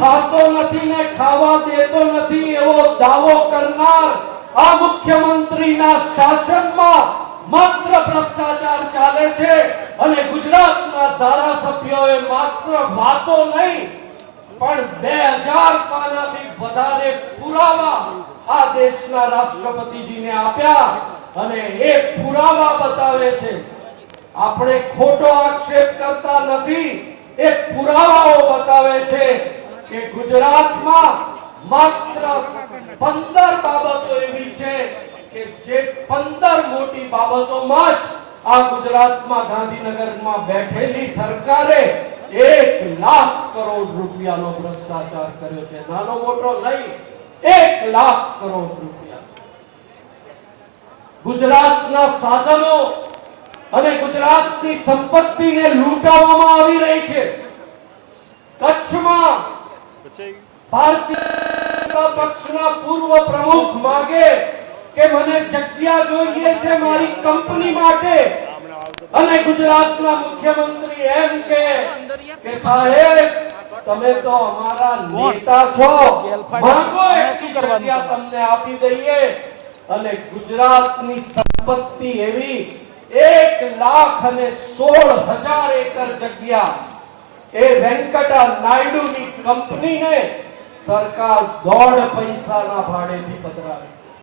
ખાતો નથી ને ખાવા દેતો નથી એવો દાવો કરનાર આ મુખ્યમંત્રીના શાસનમાં માત્ર ભ્રષ્ટાચાર ચાલે છે અને ગુજરાતના ધારાસભ્યોએ માત્ર વાતો નહીં પણ 2000 પાનાથી વધારે પુરાવા આ દેશના રાષ્ટ્રપતિજીને આપ્યા અને એ પુરાવા બતાવે છે આપણે ખોટો આક્ષેપ કરતા નથી એ પુરાવાઓ બતાવે છે કે ગુજરાતમાં માત્ર 15 બાબતો એવી છે કે જે 15 મોટી બાબતોમાં જ આ ગુજરાતમાં ગાંધીનગરમાં બેઠેલી સરકારે 1 લાખ કરોડ રૂપિયાનો ભ્રષ્ટાચાર કર્યો છે નાનો મોટો નહીં 1 લાખ કરોડ રૂપિયા ગુજરાતના સાધનો અને ગુજરાતની સંપત્તિને લૂંટાવવામાં આવી રહી છે કચ્છમાં ભારતીય જનતા પક્ષના પૂર્વ પ્રમુખ માંગે કે મને જગ્યા જોઈએ છે મારી કંપની માટે અને ગુજરાતના મુખ્યમંત્રી એમ કે સાહેબ તમે તો અમારા નેતા છો માંગો એટલી જગ્યા તમને આપી દઈએ અને ગુજરાતની સંપત્તિ એવી 1,16,000 એકર જગ્યા એ વેંકટા નાયડુની કંપનીને સરકાર 1.5 પૈસાના ભાડેથી પધરાવે